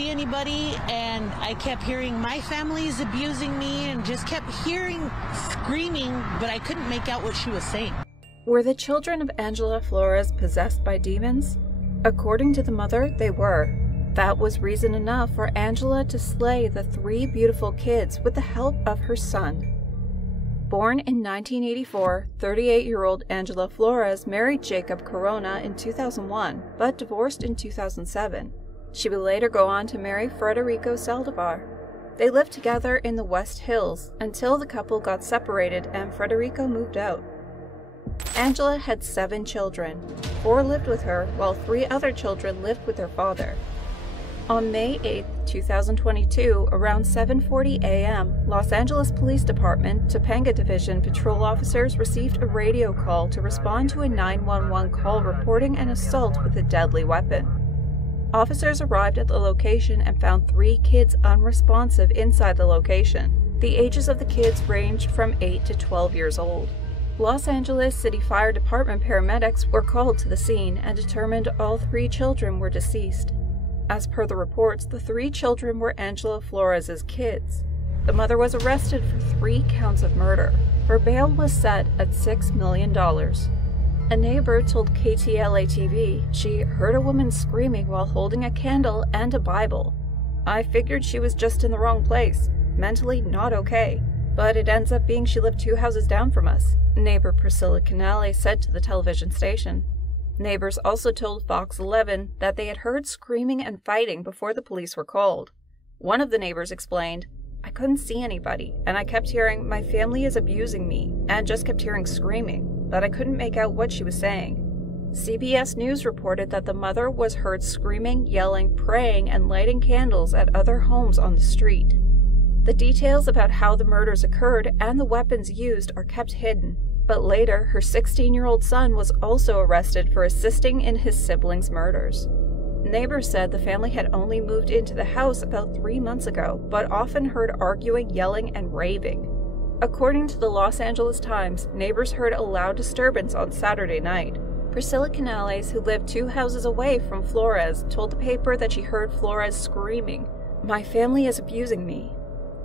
see anybody, and I kept hearing my family's abusing me and just kept hearing screaming, but I couldn't make out what she was saying. Were the children of Angela Flores possessed by demons? According to the mother, they were. That was reason enough for Angela to slay the 3 beautiful kids with the help of her son. Born in 1984, 38-year-old Angela Flores married Jacob Corona in 2001, but divorced in 2007. She would later go on to marry Federico Saldivar. They lived together in the West Hills until the couple got separated and Federico moved out. Angela had 7 children. 4 lived with her, while 3 other children lived with their father. On May 8, 2022, around 7:40 a.m., Los Angeles Police Department Topanga Division patrol officers received a radio call to respond to a 911 call reporting an assault with a deadly weapon. Officers arrived at the location and found 3 kids unresponsive inside the location. The ages of the kids ranged from 8 to 12 years old. Los Angeles City Fire Department paramedics were called to the scene and determined all 3 children were deceased. As per the reports, the 3 children were Angela Flores' kids. The mother was arrested for 3 counts of murder. Her bail was set at $6 million. A neighbor told KTLA-TV she heard a woman screaming while holding a candle and a Bible. I figured she was just in the wrong place, mentally not okay, but it ends up being she lived 2 houses down from us, neighbor Priscilla Canale said to the television station. Neighbors also told Fox 11 that they had heard screaming and fighting before the police were called. One of the neighbors explained, "I couldn't see anybody, and I kept hearing, 'My family is abusing me,' and just kept hearing screaming, but I couldn't make out what she was saying." CBS News reported that the mother was heard screaming, yelling, praying, and lighting candles at other homes on the street. The details about how the murders occurred and the weapons used are kept hidden. But later, her 16-year-old son was also arrested for assisting in his siblings' murders. Neighbors said the family had only moved into the house about 3 months ago, but often heard arguing, yelling, and raving. According to the Los Angeles Times, neighbors heard a loud disturbance on Saturday night. Priscilla Canales, who lived 2 houses away from Flores, told the paper that she heard Flores screaming, "My family is abusing me."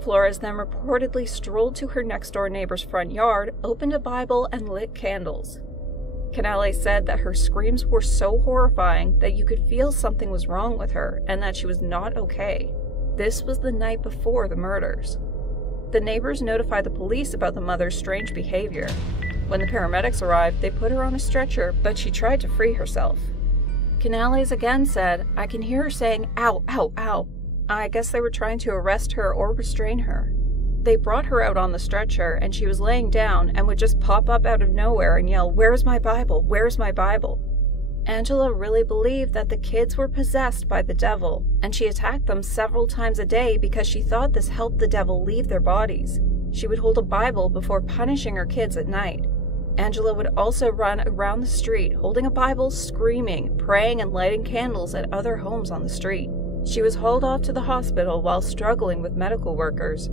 Flores then reportedly strolled to her next-door neighbor's front yard, opened a Bible, and lit candles. Canale said that her screams were so horrifying that you could feel something was wrong with her and that she was not okay. This was the night before the murders. The neighbors notified the police about the mother's strange behavior. When the paramedics arrived, they put her on a stretcher, but she tried to free herself. Canales again said, "I can hear her saying, 'Ow, ow, ow.' I guess they were trying to arrest her or restrain her." They brought her out on the stretcher, and she was laying down and would just pop up out of nowhere and yell, "Where's my Bible? Where's my Bible?" Angela really believed that the kids were possessed by the devil, and she attacked them several times a day because she thought this helped the devil leave their bodies. She would hold a Bible before punishing her kids at night. Angela would also run around the street holding a Bible, screaming, praying, and lighting candles at other homes on the street. She was hauled off to the hospital while struggling with medical workers.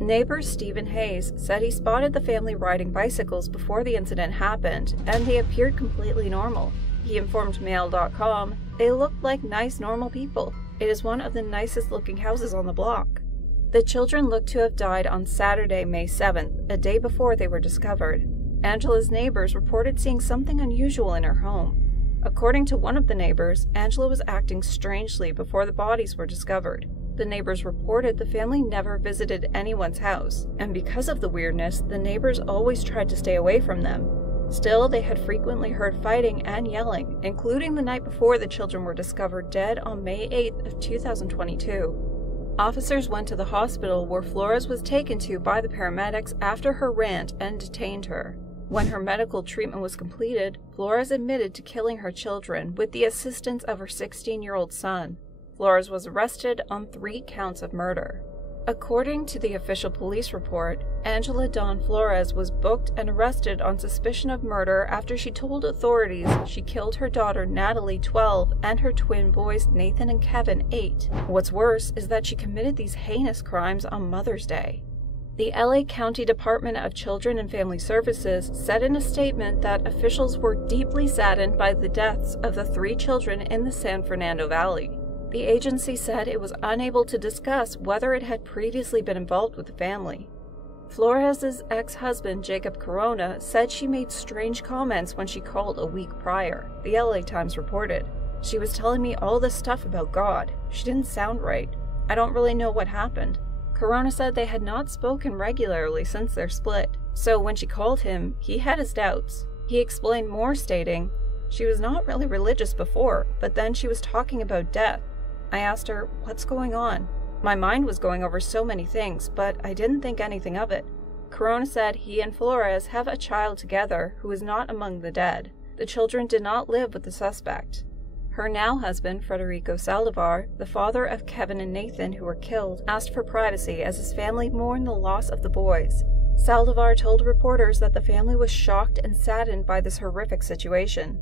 Neighbor Stephen Hayes said he spotted the family riding bicycles before the incident happened, and they appeared completely normal. He informed Mail.com, "They looked like nice, normal people. It is one of the nicest looking houses on the block." The children looked to have died on Saturday, May 7th, a day before they were discovered. Angela's neighbors reported seeing something unusual in her home. According to one of the neighbors, Angela was acting strangely before the bodies were discovered. The neighbors reported the family never visited anyone's house, and because of the weirdness, the neighbors always tried to stay away from them. Still, they had frequently heard fighting and yelling, including the night before the children were discovered dead on May 8th of 2022. Officers went to the hospital where Flores was taken to by the paramedics after her rant and detained her. When her medical treatment was completed, Flores admitted to killing her children with the assistance of her 16-year-old son. Flores was arrested on 3 counts of murder. According to the official police report, Angela Dawn Flores was booked and arrested on suspicion of murder after she told authorities she killed her daughter Natalie, 12, and her twin boys Nathan and Kevin, 8. What's worse is that she committed these heinous crimes on Mother's Day. The LA County Department of Children and Family Services said in a statement that officials were deeply saddened by the deaths of the 3 children in the San Fernando Valley. The agency said it was unable to discuss whether it had previously been involved with the family. Flores' ex-husband, Jacob Corona, said she made strange comments when she called a week prior, the LA Times reported. She was telling me all this stuff about God. She didn't sound right. I don't really know what happened. Corona said they had not spoken regularly since their split, so when she called him, he had his doubts. He explained more, stating, "She was not really religious before, but then she was talking about death. I asked her, what's going on? My mind was going over so many things, but I didn't think anything of it." Corona said he and Flores have a child together who is not among the dead. The children did not live with the suspect. Her now husband, Federico Saldivar, the father of Kevin and Nathan who were killed, asked for privacy as his family mourned the loss of the boys. Saldivar told reporters that the family was shocked and saddened by this horrific situation.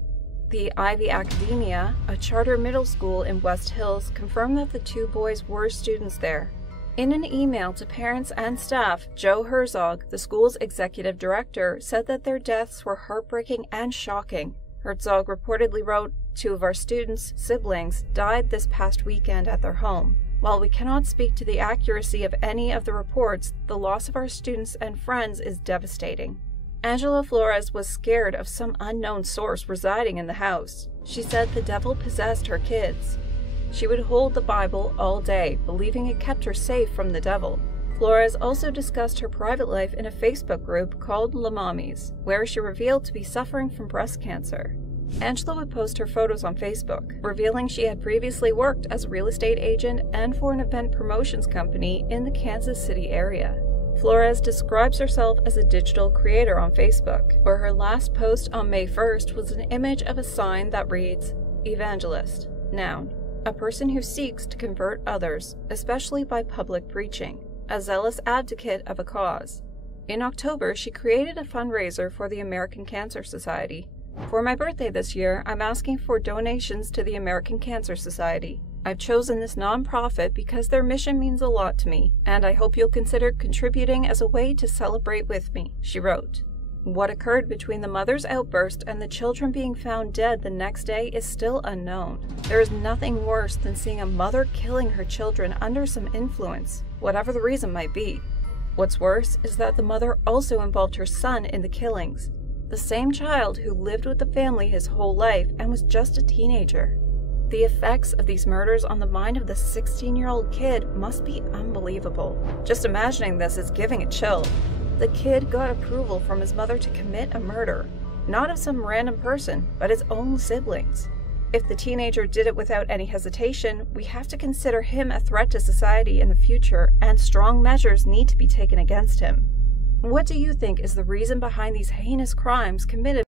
The Ivy Academia, a charter middle school in West Hills, confirmed that the two boys were students there. In an email to parents and staff, Joe Herzog, the school's executive director, said that their deaths were heartbreaking and shocking. Herzog reportedly wrote, "Two of our students' siblings died this past weekend at their home. While we cannot speak to the accuracy of any of the reports, the loss of our students and friends is devastating." Angela Flores was scared of some unknown source residing in the house. She said the devil possessed her kids. She would hold the Bible all day, believing it kept her safe from the devil. Flores also discussed her private life in a Facebook group called La Mommies, where she revealed to be suffering from breast cancer. Angela would post her photos on Facebook, revealing she had previously worked as a real estate agent and for an event promotions company in the Kansas City area. Flores describes herself as a digital creator on Facebook, where her last post on May 1st was an image of a sign that reads, "Evangelist, noun, a person who seeks to convert others, especially by public preaching, a zealous advocate of a cause." In October, she created a fundraiser for the American Cancer Society. "For my birthday this year, I'm asking for donations to the American Cancer Society. I've chosen this nonprofit because their mission means a lot to me, and I hope you'll consider contributing as a way to celebrate with me," she wrote. What occurred between the mother's outburst and the children being found dead the next day is still unknown. There is nothing worse than seeing a mother killing her children under some influence, whatever the reason might be. What's worse is that the mother also involved her son in the killings, the same child who lived with the family his whole life and was just a teenager. The effects of these murders on the mind of the 16-year-old kid must be unbelievable. Just imagining this is giving a chill. The kid got approval from his mother to commit a murder, not of some random person, but his own siblings. If the teenager did it without any hesitation, we have to consider him a threat to society in the future, and strong measures need to be taken against him. What do you think is the reason behind these heinous crimes committed